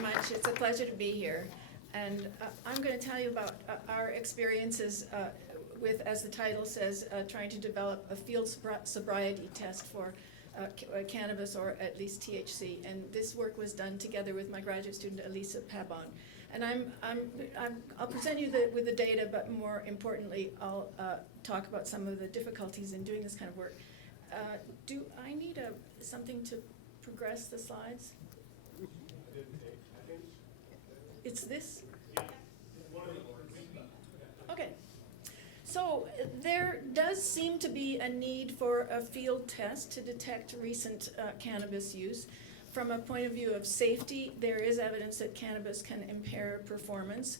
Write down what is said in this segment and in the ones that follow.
very much. It's a pleasure to be here. And I'm going to tell you about our experiences with, as the title says, trying to develop a field sobriety test for cannabis, or at least THC. And this work was done together with my graduate student, Elisa Pabon. And I'll present you with the data, but more importantly, I'll talk about some of the difficulties in doing this kind of work. Do I need something to progress the slides? It's this? Okay. So there does seem to be a need for a field test to detect recent cannabis use. From a point of view of safety, there is evidence that cannabis can impair performance.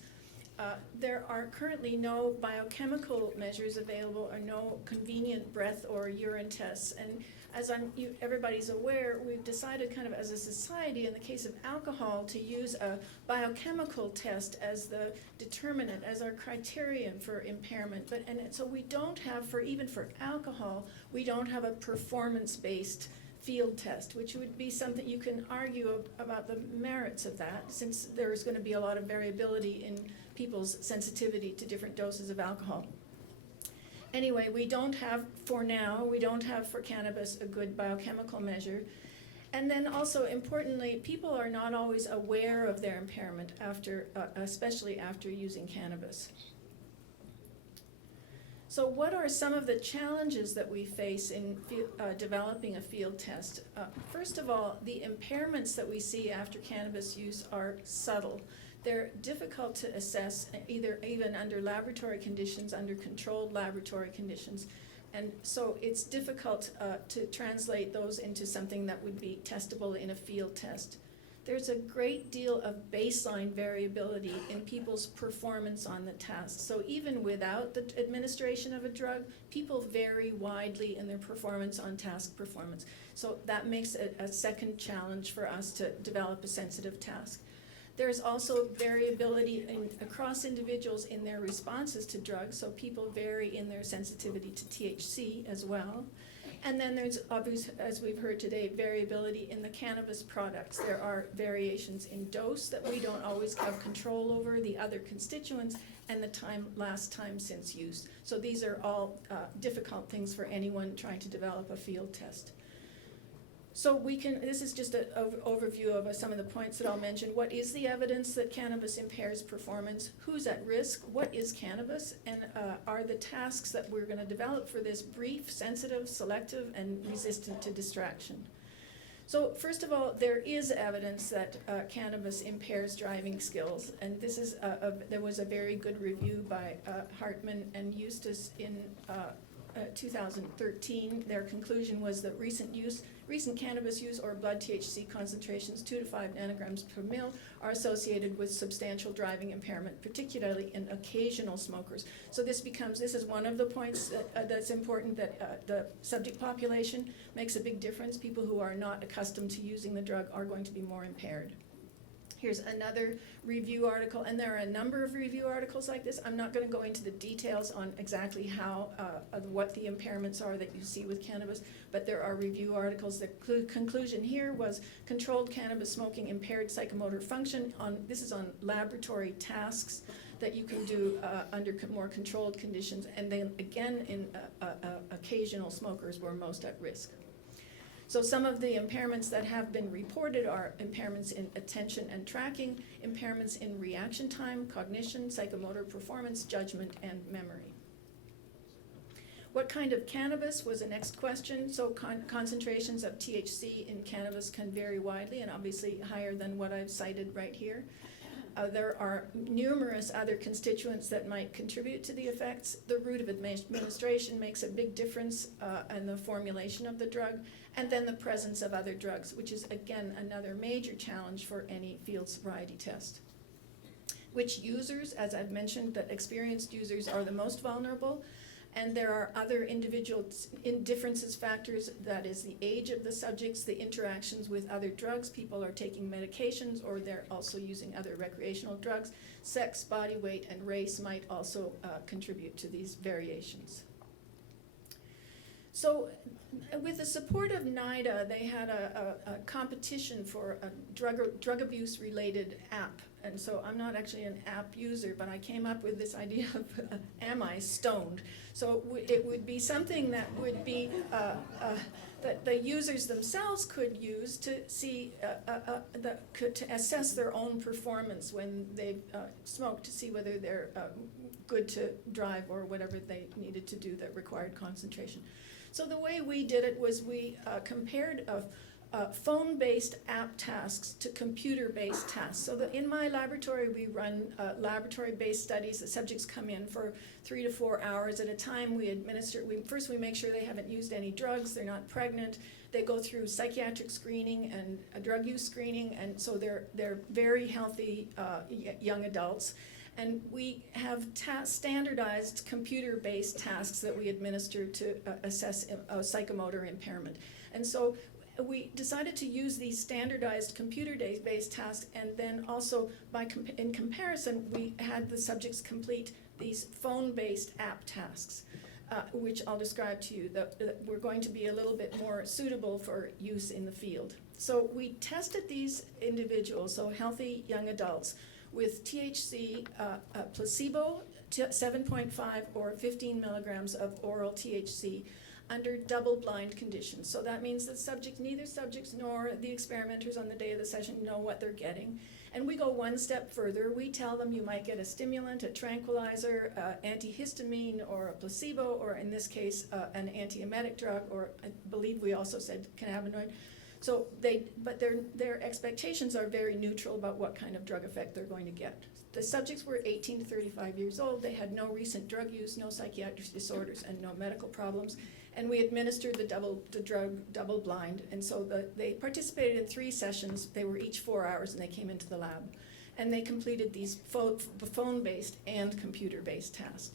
There are currently no biochemical measures available, or no convenient breath or urine tests. And as everybody's aware, we've decided kind of as a society, in the case of alcohol, to use a biochemical test as the determinant, as our criterion for impairment. So we don't have, even for alcohol, we don't have a performance-based field test, which would be something you can argue about the merits of that, since there's going to be a lot of variability in people's sensitivity to different doses of alcohol. Anyway, we don't have for cannabis a good biochemical measure. And then also, importantly, people are not always aware of their impairment especially after using cannabis. So what are some of the challenges that we face in developing a field test? First of all, the impairments that we see after cannabis use are subtle. They're difficult to assess, even under laboratory conditions, under controlled laboratory conditions. And so it's difficult to translate those into something that would be testable in a field test. There's a great deal of baseline variability in people's performance on the task. So even without the administration of a drug, people vary widely in their performance on task performance. So that makes it a second challenge for us to develop a sensitive task. There's also variability across individuals in their responses to drugs, so people vary in their sensitivity to THC as well. And then there's, obviously, as we've heard today, variability in the cannabis products. There are variations in dose that we don't always have control over, the other constituents, and the last time since use. So these are all difficult things for anyone trying to develop a field test. So this is just an overview of some of the points that I'll mention. What is the evidence that cannabis impairs performance? Who's at risk? What is cannabis? And are the tasks that we're going to develop for this brief, sensitive, selective, and resistant to distraction? So first of all, there is evidence that cannabis impairs driving skills. And this is there was a very good review by Hartman and Eustace in 2013. Their conclusion was that recent cannabis use or blood THC concentrations 2 to 5 nanograms per mil are associated with substantial driving impairment, particularly in occasional smokers. So this is one of the points that's important, that the subject population makes a big difference. People who are not accustomed to using the drug are going to be more impaired. Here's another review article, and there are a number of review articles like this. I'm not going to go into the details on exactly what the impairments are that you see with cannabis, but there are review articles. The conclusion here was controlled cannabis smoking impaired psychomotor function. This is on laboratory tasks that you can do under more controlled conditions, and then again in occasional smokers were most at risk. So some of the impairments that have been reported are impairments in attention and tracking, impairments in reaction time, cognition, psychomotor performance, judgment, and memory. What kind of cannabis was the next question. So concentrations of THC in cannabis can vary widely, and obviously higher than what I've cited right here. There are numerous other constituents that might contribute to the effects. The route of administration makes a big difference in the formulation of the drug, and then the presence of other drugs, which is, again, another major challenge for any field sobriety test. Which users, as I've mentioned, that experienced users are the most vulnerable, and there are other individual differences factors, that is the age of the subjects, the interactions with other drugs, people are taking medications or they're also using other recreational drugs, sex, body weight, and race might also contribute to these variations. So With the support of NIDA, they had a competition for a drug abuse related app. And so I'm not actually an app user, but I came up with this idea of am I stoned? So it would be something that would be that the users themselves could use to see to assess their own performance when they smoke, to see whether they're good to drive or whatever they needed to do that required concentration. So the way we did it was we compared phone-based app tasks to computer-based tasks. So in my laboratory, we run laboratory-based studies. The subjects come in for 3 to 4 hours at a time. We administer, first we make sure they haven't used any drugs, they're not pregnant. They go through psychiatric screening and a drug use screening, and so they're very healthy young adults. And we have standardized computer-based tasks that we administer to assess psychomotor impairment. And so we decided to use these standardized computer-based tasks, and then also in comparison, we had the subjects complete these phone-based app tasks, which I'll describe to you, that we're going to be a little bit more suitable for use in the field. So we tested these individuals, so healthy young adults, with THC placebo, 7.5 or 15 milligrams of oral THC under double-blind conditions. So that means that neither subjects nor the experimenters on the day of the session know what they're getting. And we go one step further. We tell them you might get a stimulant, a tranquilizer, antihistamine, or a placebo, or in this case, an antiemetic drug, or I believe we also said cannabinoid. So but their expectations are very neutral about what kind of drug effect they're going to get. The subjects were 18 to 35 years old. They had no recent drug use, no psychiatric disorders, and no medical problems. And we administered the drug double blind. And so they participated in 3 sessions. They were each 4 hours, and they came into the lab. And they completed these phone-based and computer-based tasks.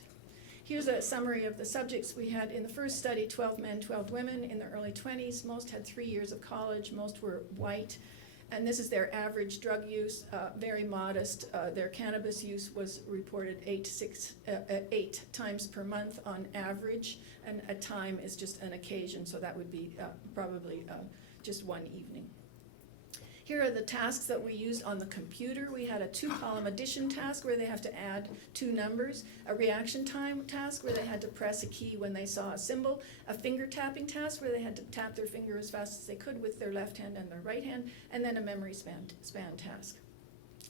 Here's a summary of the subjects. We had in the first study 12 men, 12 women in their early 20s. Most had 3 years of college. Most were white. And this is their average drug use, very modest. Their cannabis use was reported 8 times per month on average, and a time is just an occasion, so that would be probably just one evening. Here are the tasks that we used on the computer. We had a 2-column addition task where they have to add 2 numbers, a reaction time task where they had to press a key when they saw a symbol, a finger tapping task where they had to tap their finger as fast as they could with their left hand and their right hand, and then a memory span task.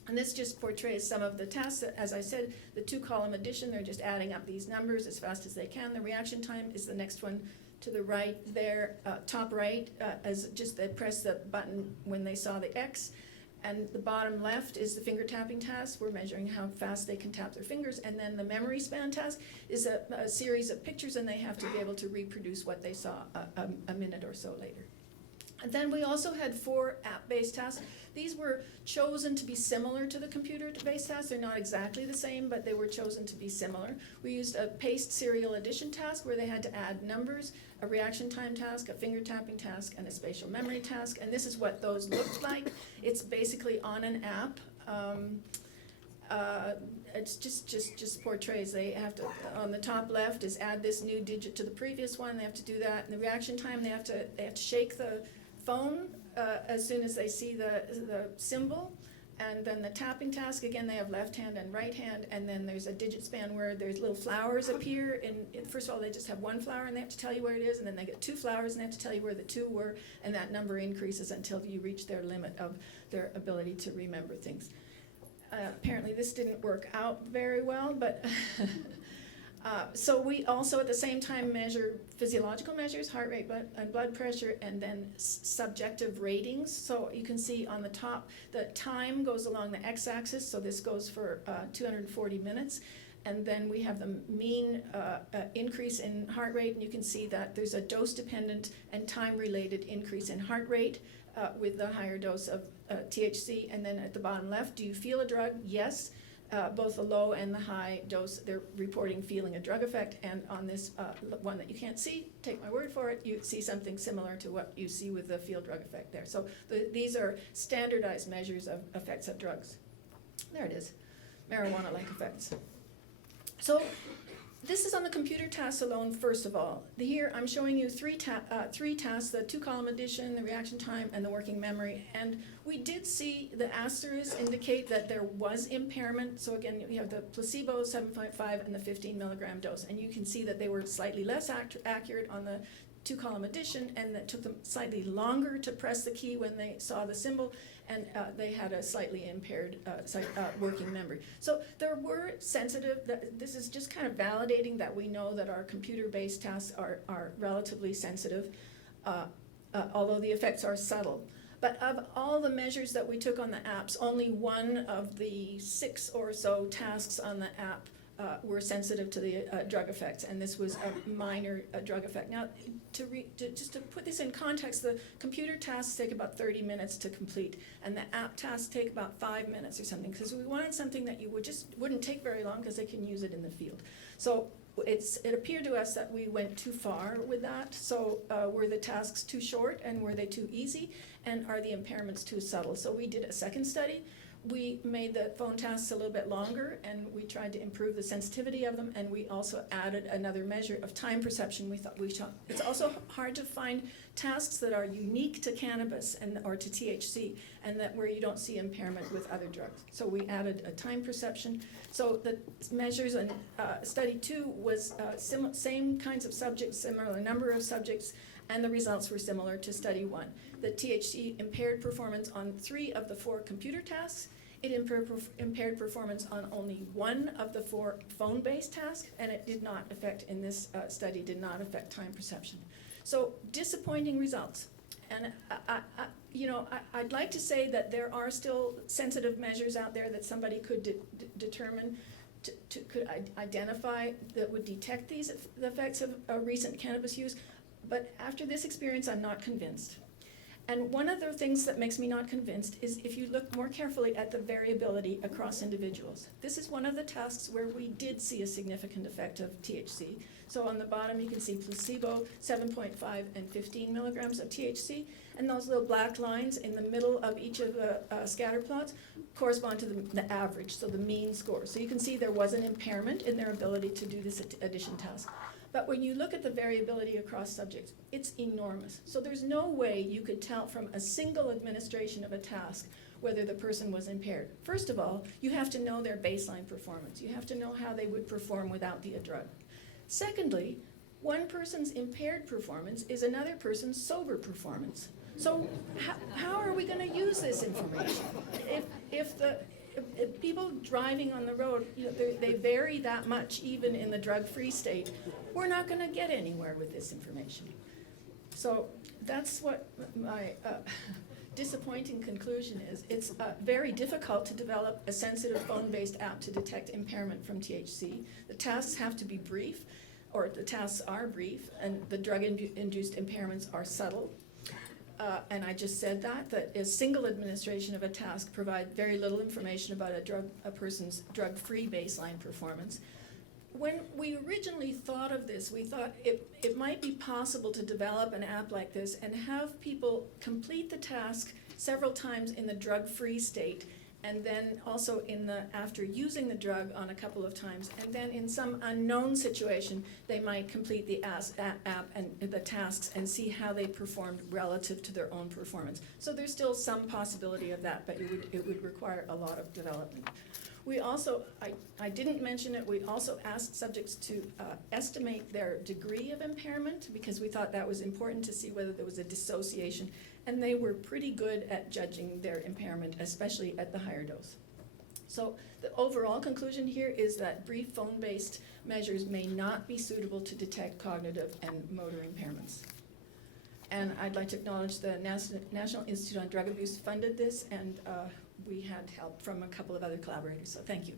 And this just portrays some of the tasks. As I said, the 2-column addition, they're just adding up these numbers as fast as they can. The reaction time is the next one to the right there, top right, as just they press the button when they saw the X. And the bottom left is the finger tapping task. We're measuring how fast they can tap their fingers. And then the memory span task is a series of pictures, and they have to be able to reproduce what they saw a minute or so later. And then we also had 4 app-based tasks. These were chosen to be similar to the computer-based tasks. They're not exactly the same, but they were chosen to be similar. We used a paste serial addition task where they had to add numbers, a reaction time task, a finger tapping task, and a spatial memory task. And this is what those looked like. It's basically on an app. It's just portrays. They have to, on the top left is add this new digit to the previous one. They have to do that. And the reaction time, they have to shake the phone as soon as they see the symbol. And then the tapping task, again, they have left hand and right hand, and then there's a digit span where there's little flowers appear. And first of all, they just have 1 flower, and they have to tell you where it is, and then they get 2 flowers, and they have to tell you where the 2 were, and that number increases until you reach their limit of their ability to remember things. Apparently this didn't work out very well, but so we also at the same time measure physiological measures, heart rate and blood pressure, and then subjective ratings. So you can see on the top, the time goes along the x-axis, so this goes for 240 minutes. And then we have the mean increase in heart rate, and you can see that there's a dose-dependent and time-related increase in heart rate with the higher dose of THC. And then at the bottom left, do you feel a drug? Yes. Both the low and the high dose, they're reporting feeling a drug effect. And on this one that you can't see, take my word for it, you see something similar to what you see with the field drug effect there. So these are standardized measures of effects of drugs. There it is, marijuana-like effects. So This is on the computer tasks alone, first of all. Here, I'm showing you three tasks, the 2-column addition, the reaction time, and the working memory. And we did see the asterisks indicate that there was impairment. So again, you have the placebo, 7.5, and the 15 milligram dose. And you can see that they were slightly less accurate on the 2-column addition, and that took them slightly longer to press the key when they saw the symbol, and they had a slightly impaired working memory. So there were sensitive, this is just kind of validating that we know that our computer-based tasks are relatively sensitive, although the effects are subtle. But of all the measures that we took on the apps, only one of the 6 or so tasks on the app were sensitive to the drug effects, and this was a minor drug effect. Now, just to put this in context, the computer tasks take about 30 minutes to complete, and the app tasks take about 5 minutes or something, because we wanted something that you wouldn't take very long, because they can use it in the field. So it appeared to us that we went too far with that. So were the tasks too short, and were they too easy, and are the impairments too subtle? So we did a second study. We made the phone tasks a little bit longer, and we tried to improve the sensitivity of them, and we also added another measure of time perception. It's also hard to find tasks that are unique to cannabis or to THC, and that where you don't see impairment with other drugs. So we added a time perception. So the measures in study 2 was same kinds of subjects, similar number of subjects, and the results were similar to study 1. The THC impaired performance on 3 of the 4 computer tasks. It impaired performance on only 1 of the 4 phone-based tasks, and it did not affect, in this study, did not affect time perception. So disappointing results. And I'd like to say that there are still sensitive measures out there that somebody could determine, could identify, that would detect the effects of recent cannabis use. But after this experience, I'm not convinced. And one of the things that makes me not convinced is if you look more carefully at the variability across individuals. This is one of the tasks where we did see a significant effect of THC. So on the bottom you can see placebo, 7.5 and 15 milligrams of THC, and those little black lines in the middle of each of the scatter plots correspond to the average, so the mean score. So you can see there was an impairment in their ability to do this addition task. But when you look at the variability across subjects, it's enormous. So there's no way you could tell from a single administration of a task whether the person was impaired. First of all, you have to know their baseline performance. You have to know how they would perform without the drug. Secondly, one person's impaired performance is another person's sober performance. So how are we going to use this information? If people driving on the road, they vary that much even in the drug-free state, we're not going to get anywhere with this information. So that's what my disappointing conclusion is. It's very difficult to develop a sensitive phone-based app to detect impairment from THC. The tasks have to be brief, or the tasks are brief, and the drug-induced impairments are subtle. And I just said that a single administration of a task provides very little information about a person's drug-free baseline performance. When we originally thought of this, we thought it might be possible to develop an app like this and have people complete the task several times in the drug-free state, and then also after using the drug on a couple of times, and then in some unknown situation, they might complete the app and the tasks and see how they performed relative to their own performance. So there's still some possibility of that, but it would require a lot of development. We also, I didn't mention it, we also asked subjects to estimate their degree of impairment, because we thought that was important to see whether there was a dissociation, and they were pretty good at judging their impairment, especially at the higher dose. So the overall conclusion here is that brief phone-based measures may not be suitable to detect cognitive and motor impairments. And I'd like to acknowledge the National Institute on Drug Abuse funded this, and we had help from a couple of other collaborators, so thank you.